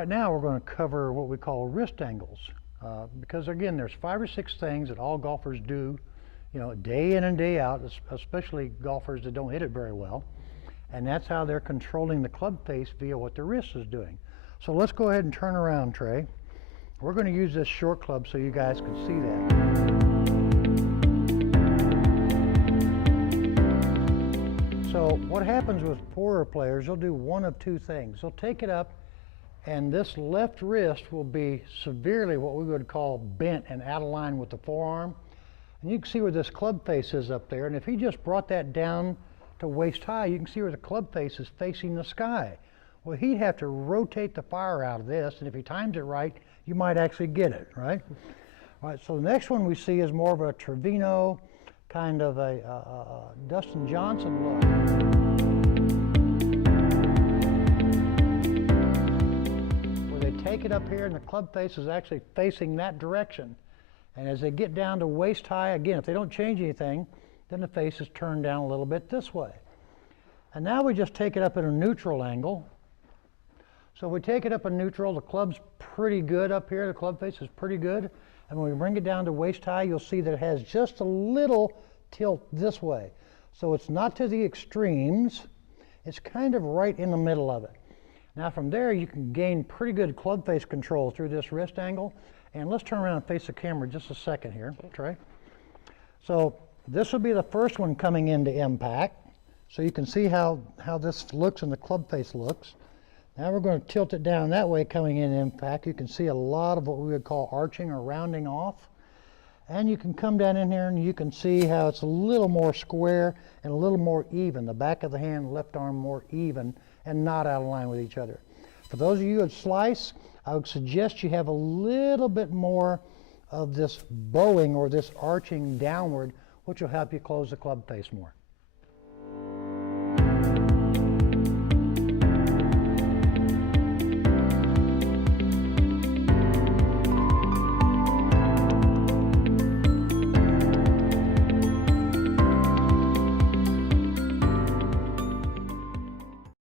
right now we're going to cover what we call wrist angles, because again, there's 5 or 6 things that all golfers do, day in and day out, especially golfers that don't hit it very well, and that's how they're controlling the club face via what the wrist is doing. So let's go ahead and turn around, Trey. We're going to use this short club so you guys can see that. So what happens with poorer players, they'll do one of 2 things. They'll take it up, and this left wrist will be severely what we would call bent and out of line with the forearm. And you can see where this club face is up there, and if he just brought that down to waist high, you can see where the club face is facing the sky. Well, he'd have to rotate the fire out of this, and if he times it right, you might actually get it, right? All right, so the next one we see is more of a Trevino, kind of a Dustin Johnson look. Where they take it up here and the club face is actually facing that direction. And as they get down to waist high, again, if they don't change anything, then the face is turned down a little bit this way. And now we just take it up at a neutral angle. So if we take it up in neutral, the club's pretty good up here, the club face is pretty good. And when we bring it down to waist high, you'll see that it has just a little tilt this way. So it's not to the extremes, it's kind of right in the middle of it. Now from there, you can gain pretty good club face control through this wrist angle. And let's turn around and face the camera just a second here, Trey. So this will be the first one coming into impact. So you can see how this looks and the club face looks. Now we're going to tilt it down that way coming in impact. You can see a lot of what we would call arching or rounding off. And you can come down in here and you can see how it's a little more square and a little more even. The back of the hand, left arm more even and not out of line with each other. For those of you that slice, I would suggest you have a little bit more of this bowing or this arching downward, which will help you close the club face more.